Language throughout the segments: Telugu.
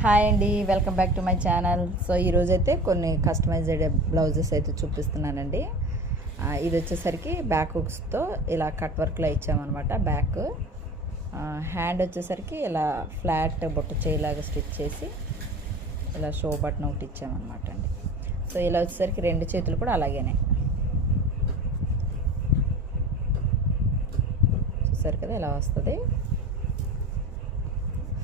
హాయ్ అండి welcome back to my channel. So ఈరోజు అయితే కొన్ని కస్టమైజ్డ్ బ్లౌజెస్ అయితే చూపిస్తున్నానండి. ఇది వచ్చేసరికి బ్యాక్ హుక్స్తో ఇలా కట్ వర్క్లో ఇచ్చామన్నమాట బ్యాక్. హ్యాండ్ వచ్చేసరికి ఇలా ఫ్లాట్ బొట్ట చేయలాగా స్టిచ్ చేసి ఇలా షో బటన్ ఒకటి ఇచ్చామన్నమాట అండి. సో ఇలా వచ్చేసరికి రెండు చేతులు కూడా అలాగేనే. చూసారు కదా ఇలా వస్తుంది.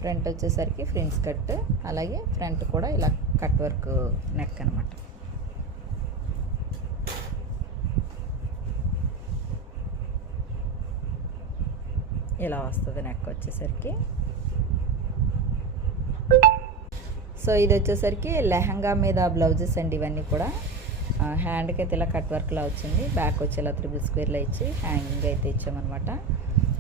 ఫ్రంట్ వచ్చేసరికి ఫ్రిన్స్ కట్ అలాగే ఫ్రంట్ కూడా ఇలా కట్ వర్క్ నెక్ అనమాట ఇలా వస్తుంది నెక్ వచ్చేసరికి. సో ఇది వచ్చేసరికి లెహంగా మీద బ్లౌజెస్ అండి ఇవన్నీ కూడా. హ్యాండ్కి అయితే ఇలా కట్ వర్క్లా వచ్చింది. బ్యాక్ వచ్చి ఇలా త్రిబుల్ స్క్వేర్లో ఇచ్చి హ్యాంగింగ్ అయితే ఇచ్చామన్నమాట.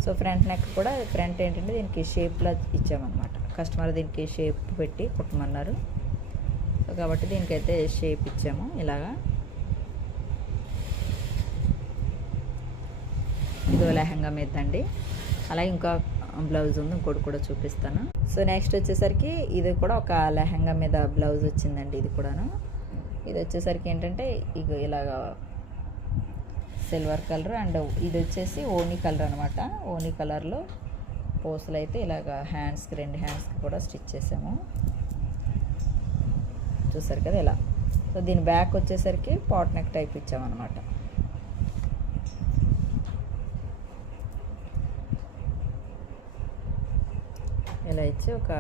సో ఫ్రంట్ నెక్ కూడా ఫ్రంట్ ఏంటంటే దీనికి షేప్లో ఇచ్చామన్నమాట. కస్టమర్ దీనికి షేప్ పెట్టి కుట్టమన్నారు. సో కాబట్టి దీనికైతే షేప్ ఇచ్చాము ఇలాగా. ఇదో లెహంగా మీద అండి. అలాగే ఇంకా బ్లౌజ్ ఉంది ఇంకోటి కూడా చూపిస్తాను. సో నెక్స్ట్ వచ్చేసరికి ఇది కూడా ఒక లెహంగా మీద బ్లౌజ్ వచ్చిందండి ఇది కూడాను. ఇది వచ్చేసరికి ఏంటంటే ఇక ఇలాగా సిల్వర్ కలర్ అండ్ ఇది వచ్చేసి ఓనీ కలర్ అనమాట ఓనీ కలర్లో పోస్టులు అయితే ఇలాగ హ్యాండ్స్కి రెండు హ్యాండ్స్కి కూడా స్టిచ్ చేసాము. చూసారు కదా ఇలా సో దీని బ్యాక్ వచ్చేసరికి పాట్ నెక్ టైప్ ఇచ్చామన్నమాట. ఇలా ఇచ్చి ఒక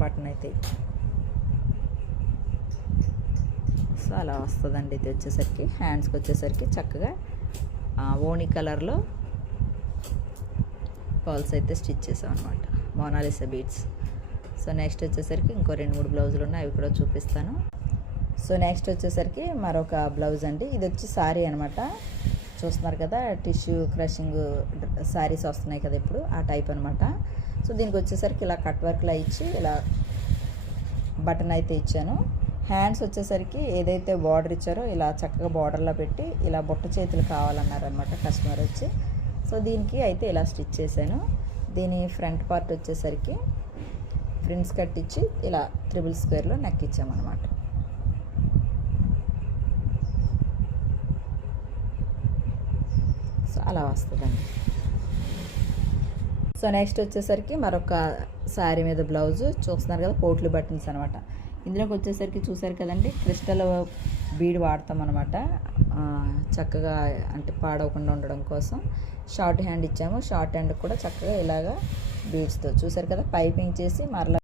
బటన్ అయితే ఇచ్చాం సో అలా వస్తుందండి ఇది వచ్చేసరికి. హ్యాండ్స్కి వచ్చేసరికి చక్కగా ఓణి కలర్లో ఫాల్స్ అయితే స్టిచ్ చేసాం అనమాట మోనాలిసా బీట్స్. సో నెక్స్ట్ వచ్చేసరికి ఇంకో రెండు మూడు బ్లౌజులు ఉన్నాయి అవి కూడా చూపిస్తాను. సో నెక్స్ట్ వచ్చేసరికి మరొక బ్లౌజ్ అండి. ఇది వచ్చి సారీ అనమాట చూస్తున్నారు కదా టిష్యూ క్రషింగ్ శారీస్ వస్తున్నాయి కదా ఇప్పుడు ఆ టైప్ అనమాట సో దీనికి వచ్చేసరికి ఇలా కట్ వర్క్లో ఇచ్చి ఇలా బటన్ అయితే ఇచ్చాను. హ్యాండ్స్ వచ్చేసరికి ఏదైతే బార్డర్ ఇచ్చారో ఇలా చక్కగా బార్డర్లో పెట్టి ఇలా బుట్ట చేతులు కావాలన్నారు అనమాట కస్టమర్ వచ్చి. సో దీనికి అయితే ఇలా స్టిచ్ చేశాను. దీని ఫ్రంట్ పార్ట్ వచ్చేసరికి ఫ్రిన్స్ కట్టించి ఇలా త్రిబుల్ స్క్వేర్లో నెక్ ఇచ్చామన్నమాట సో అలా వస్తుందండి. సో నెక్స్ట్ వచ్చేసరికి మరొక శారీ మీద బ్లౌజ్. చూస్తున్నారు కదా పోట్లు బటన్స్ అనమాట ఇందులోకి వచ్చేసరికి చూసారు కదండి క్రిస్టల్ బీడ్ వాడతాం అనమాట చక్కగా అంటే పాడవకుండా ఉండడం కోసం షార్ట్ హ్యాండ్ ఇచ్చాము. షార్ట్ హ్యాండ్ కూడా చక్కగా ఇలాగా బీడ్స్తో చూసారు కదా పైపింగ్ చేసి మరలా